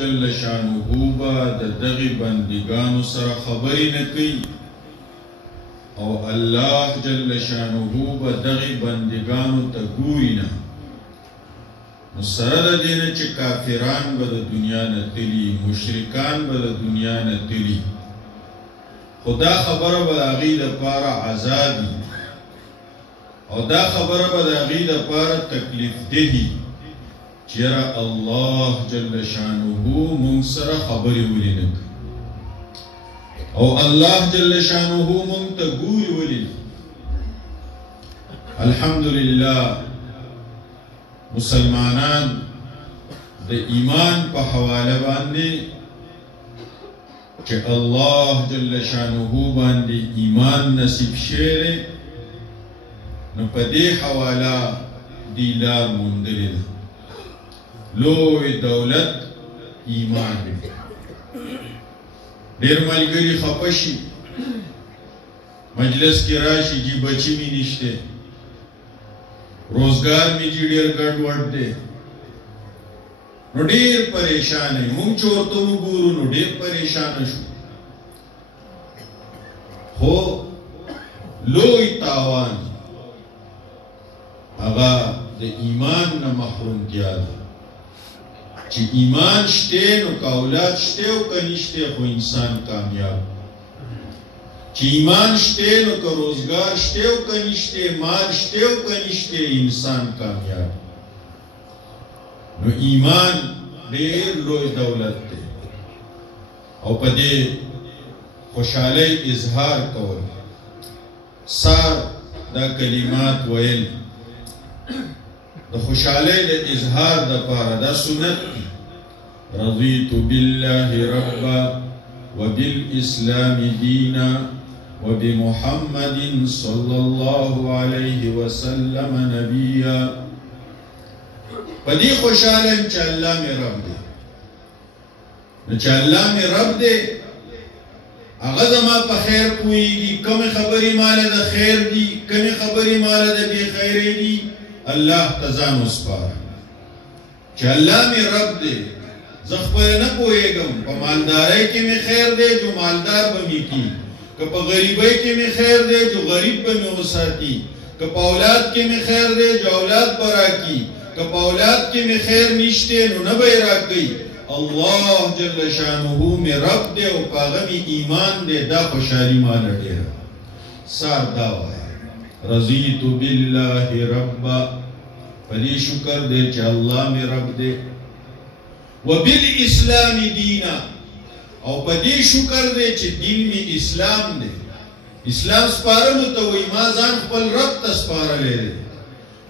جل شانه با د دغه بندگانو سره خبرې نه کوي او الله جل شانه با دغه بندگانو ته ګوري نه نو سره د دې نه چې کافران به د دنیا نه تلي مشرکان به د دنیا نه تلي خدا خبره به د هغې دپاره عذابي او دا خبره به د هغې دپاره تکلیف دهي چیرې الله جل شانه مونږ سره خبرې ولې نه کوي او الله جل شانه مونږ ته ګوري ولې الحمدلله مسلمانان د ایمان په حواله باندې چې الله جل شانه باندې ایمان نصیب شوی نو په دې حواله دی لار موندلې ده لوی دولت ایمان دی ډېر ملګري خفه شي مجلس کې راشي چې بچي مې نشته روزګار مې چې ډېر ګډوډ دی نو ډېر پریشان یم موږ چې ورته وګورو نو ډېر پریشانه شو خو لوی تاوان هغه د ایمان نه محرومتیا ده چې ایمان شته نو که اولاد شته او که نشته خو انسان کامیاب چې ایمان شته نو که روزګار شته او که نشته مال شته او که نشته انسان کامیاب نو ایمان ډېر لوی دولت دی او په دې خوشحالۍ اظهار کول سار دا کلمات ویل د خوشحالۍ د اظهار دپاره دا سنت دی رضیت بالله ربا وبالاسلام دینا وبمحمد صلی الله علیه وسلم نبیا پدې خوشاله چې الله مې رب دی نو چې الله مې رب دی هغه زما په خیر پوهېږي کومې خبرې ماله د خیر دي کومې خبرې ماله د بې خیرې دي الله ته ځان وسپاره چې الله مې رب دی زه خپله نه پوهېږم په مالدارۍ کې مې خیر دی جو مالدار به مې کي که په غریبۍ کې مې خیر دی جو غریب به مې وساتي که په اولاد کې مې خیر دی جو اولاد به راکي که په اولاد کې مې خیر نشته نو نه به یې راکوي الله جل شانه مې رب دی او په هغه مې ایمان دی دا خوشحالي ماله ډېره سار دا وایه رضیت بالله ربا پدې شکر دی چې الله مې رب دی وبالاسلام دینا او پدې شکر دی چې دین مې اسلام دی اسلام سپارلو ته وایي ما ځان خپل رب ته سپارلی دی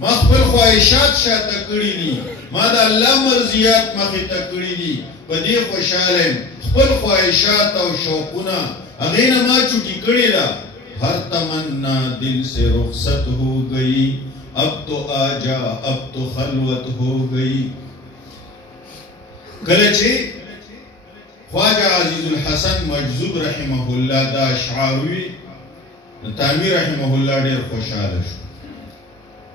ما خپل خواهشات شاته کړي دي ما د الله مرضیات مخې ته کړي دي په دې خوشحاله یم خپل خواهشات او شوقونه هغې نه ما چوټي کړې ده ہر تمنا دل سے رخصت ہو گئی اب تو آجا اب تو خلوت ہو گئی کله چې خواجه عزیز الحسن مجذوب رحمه الله دا اشعار وي نو تعمیر رحمه الله ډېر خوشحاله شو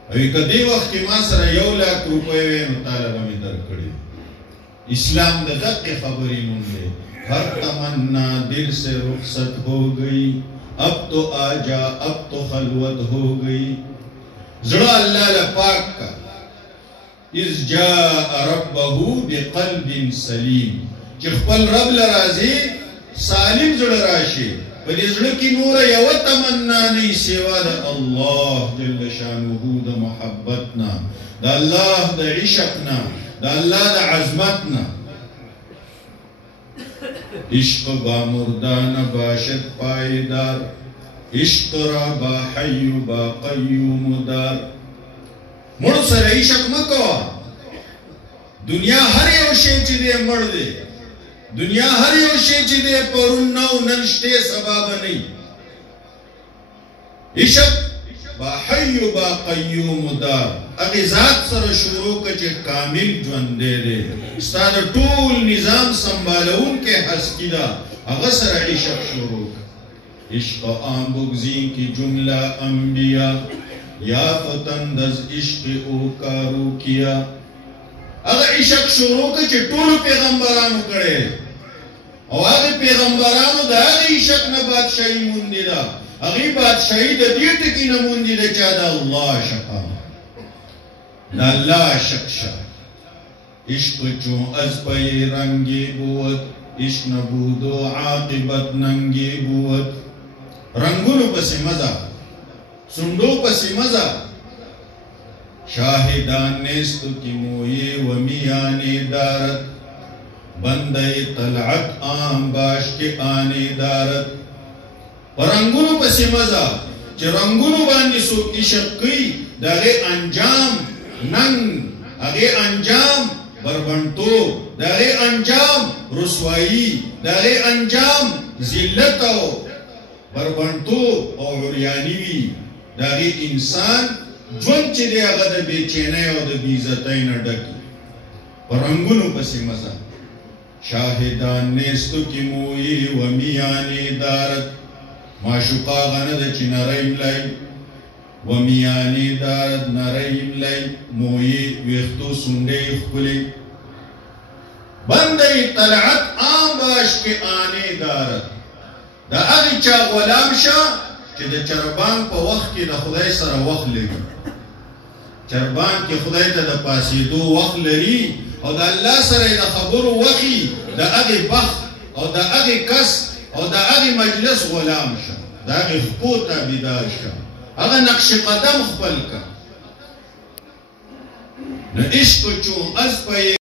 او که دې وخت کې ما سره 1,00,000 روپۍ وی نو تاله به مې درکړې اسلام د دقې خبرې نوم دی هر تمنا دل سے رخصت ہو گئی اب تو آجا اب تو خلوت ہو گئی زړه الله له پاک کا اذ جاء ربه بقلب سلیم چې خپل رب له راځي سالم زړه راشي په دې زړه کې نور یو تمنا نه سوا د الله جل شانه د محبت نه د الله د عشق نه د الله د عظمت نه عشق با مردان باشد پایدار عشق را با حی با قیوم دار مړو سره عشق مه کوه دنیا هر یو شی چې دی مړ دی دنیا هر یو شی چې دی پرون نه او نن شته سبا به نه عشق با حی با قیوم دار هغې ذات سره شروع که چې کامل ژوندی دی ستا د ټول نظام سنبالونکی هستی ده هغه سره عشق شروع که عشق آن بگزین کی جمله انبیا یا فتند از عشق او کارو کیا هغه عشق شروع که چه طول پیغمبرانو کرده او آغی پیغمبرانو دا آغی عشق نا بادشاہی موندی دا آغی بادشاہی دا دیتا کی نموندی دا چا دا اللہ شقا دا اللہ عشق شا عشق چون از پای رنگی بود عشق نبودو عاقبت ننگی بود رنگونو پسی مزا سندو پسی مزا شاہدان نیستو کی موئی و میانی دارت بندے طلعت آم باش کے آنے دارت رنگونو پسی مزا چه رنگونو باندی سو عشق کی داغے انجام ننگ اغے انجام بربنتو داغے انجام رسوائی داغے انجام ذلتو بربنتو او عریانیوی داغے انسان جون چی دے اغا دا بیچینے او دا بیزتائی نڈکی پرنگونو پسی مزا شاہدان نیستو کی موئی و میانی دارت معشوقا غند چی نرائم لائی و میانی دارت نرائم لائی موئی ویختو سنڈے اخکلی بندی طلعت آم باش کے آنے دارت دا اغی چا غلام شا چی دا چربان پا وقت کی دا خدای سر وقت لگی چربان کی خدای تا دا پاسی دو وقت لری او دا اللہ سر دا خبر وقی دا اغی بخت او دا اغی کس او دا اغی مجلس غلام شا دا اغی خپوتا بیدار شا اغا نقش قدم خپل کا نا عشق چون از پای